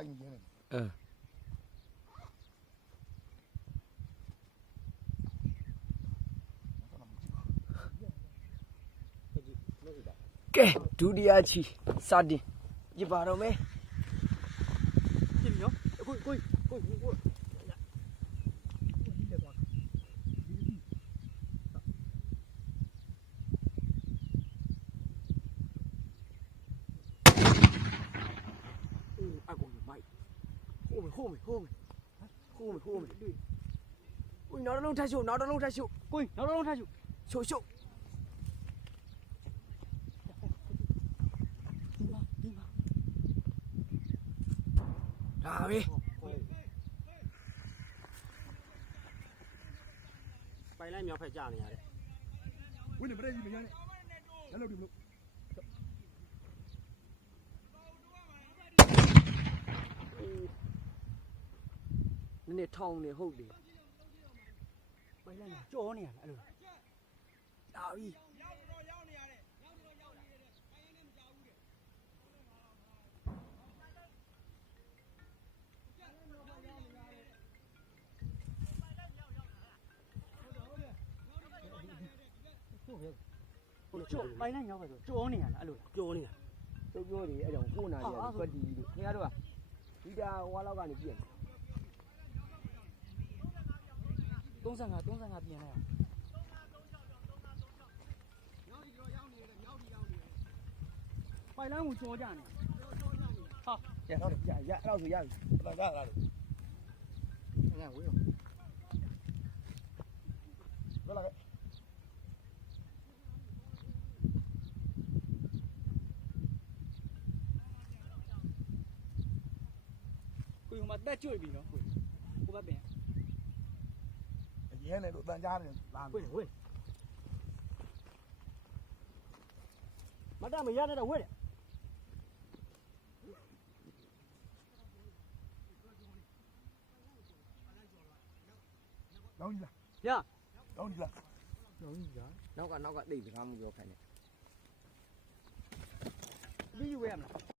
aynı yere. Evet. Kệ, chú đi à chị, sao đi? đi vào đâu mấy? Chị nhớ, ôi, ôi. မယ်ဟိုးမယ်ဟိုးမယ်ဟိုးမယ်ဟိုးမယ်ဦးနောက်တစ်လုံးထပ်ရှုပ်နောက်တစ်လုံးထပ်ရှုပ်ကိုနောက်တော့ထားရှုရှုပ်ရှုပ်ဒီမှာဒီမှာဒါပဲပိုင်လိုက်မြောက်ဖက်ကြာနေရတယ်ဝင်းနေပရဲကြီးမရနဲ့လည်းလို့ဒီမလို့ ည်းနည်းထောင်းနေဟုတ်တယ်ပိုင်လိုက်မြောက်ကြောနေရလားအဲ့လိုဒါပြီဟိုကြောပိုင်လိုက်မြောက်ဖက်ဆိုကြောနေရလားအဲ့လိုကြောနေတာသူပြောတယ်အဲ့ကြောင့်ဟိုးနာတယ်ကွက်တီလို့ခင်ဗျားတို့ကဒီတာဟွာလောက်ကနေပြည့် 35 35ပြင်လိုက်ပိုင်လိုက်ကိုကြောကြနေ ရတော့ရရအဲ့တော့ဆိုရပြီ လာကြလာလို့ ငါဝေးရော လာလာ ကိုဟိုမှာတက်ကျွေပြီနော်ကိုကိုဘက်ပင် Thế này đội bạn ra thì làm. Quên quên. Mà đang mày ra đây đâu quên. Đâu đi là. Dạ. Đâu đi. Đâu đi. Nó còn nó còn đi thì không vô phải này. đi dụ em.